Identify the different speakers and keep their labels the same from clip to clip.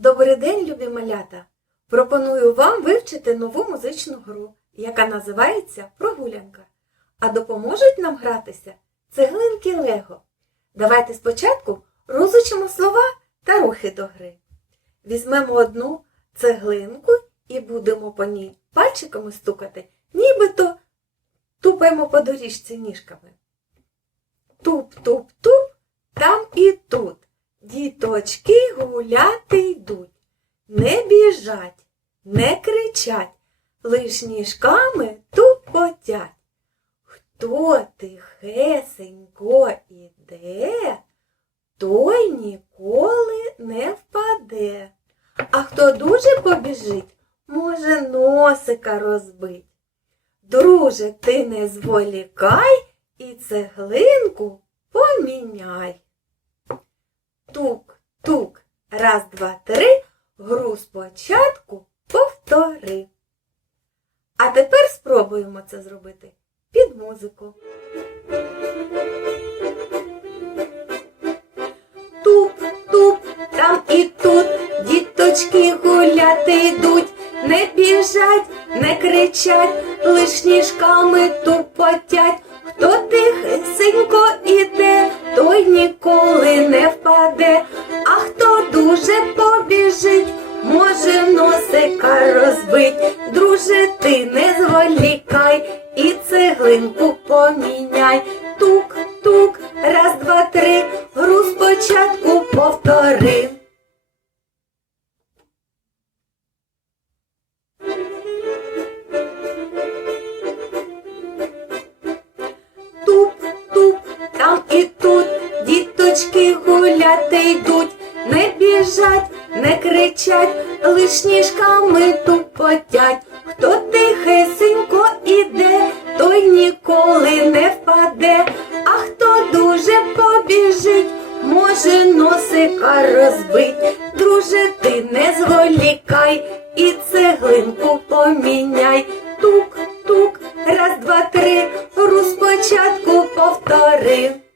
Speaker 1: Добрий день, любі малята! Пропоную вам вивчити нову музичну гру, яка називається Прогулянка. А допоможуть нам гратися цеглинки Лего. Давайте спочатку розучимо слова та рухи до гри. Візьмемо одну цеглинку і будемо по ній пальчиками стукати, нібито тупаємо по доріжці ніжками. Туп-туп-туп, там і тут. Діточки гуляти йдуть. Не біжать, не кричать, лиш ніжками тупотять. Хто тихесенько іде, той ніколи не впаде. А хто дуже побіжить, може носика розбить. Друже, ти не зволікай і цеглинку поміняй. Тук, тук, раз, два, три, гру спочатку повтори. А тепер спробуємо це зробити під музику. Туп, туп, там і тут діточки гуляти йдуть, не біжать, не кричать, лиш ніжками тупотять. Хто тихесенько іде, той ніколи не впаде, а хто дуже побіжить, може носика розбить. Друже, ти не зволікай і цеглинку поміняй. Тук, тук, раз, два, три, гру спочатку повтори. Діточки гуляти йдуть, не біжать, не кричать, лиш ніжками тупотять. Хто тихесенько іде, той ніколи не впаде, а хто дуже побіжить, може носика розбить. Друже, ти не зволікай і цеглинку поміняй. Тук, тук, раз, два, три, гру спочатку повтори.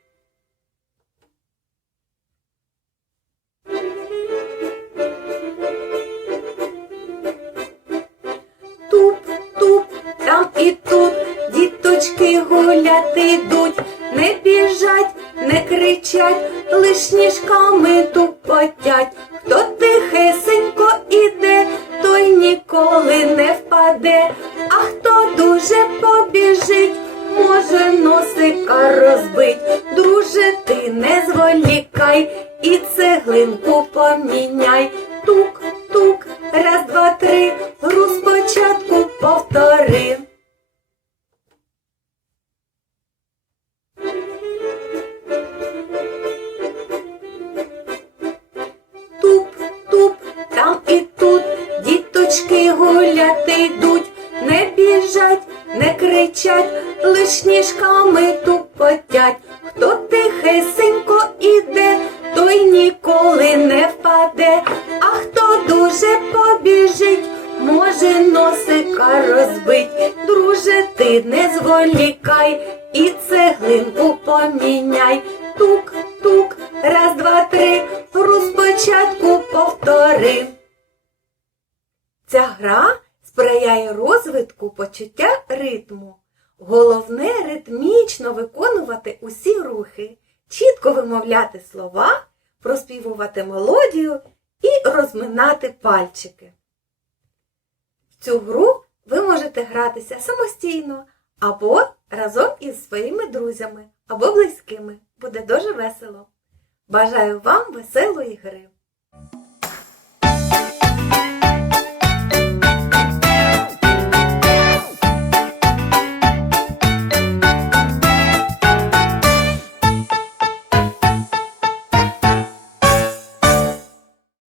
Speaker 1: Гуляти йдуть, не біжать, не кричать, лиш ніжками тупотять. Хто тихесенько іде, той ніколи не впаде, а хто дуже побіжить, може носика розбить. Друже, ти не зволікай і цеглинку поміняй. Тук, діточки гуляти йдуть, не біжать, не кричать, лиш ніжками тупотять. Хто тихесенько іде, той ніколи не впаде, а хто дуже побіжить, може носика розбить. Друже, ти не зволікай і цеглинку поміняй. Тук, тук, раз, два, три, гру спочатку повтори. Ця гра сприяє розвитку почуття ритму. Головне ритмічно виконувати усі рухи, чітко вимовляти слова, проспівувати мелодію і розминати пальчики. В цю гру ви можете гратися самостійно або разом із своїми друзями або близькими. Буде дуже весело. Бажаю вам веселої гри!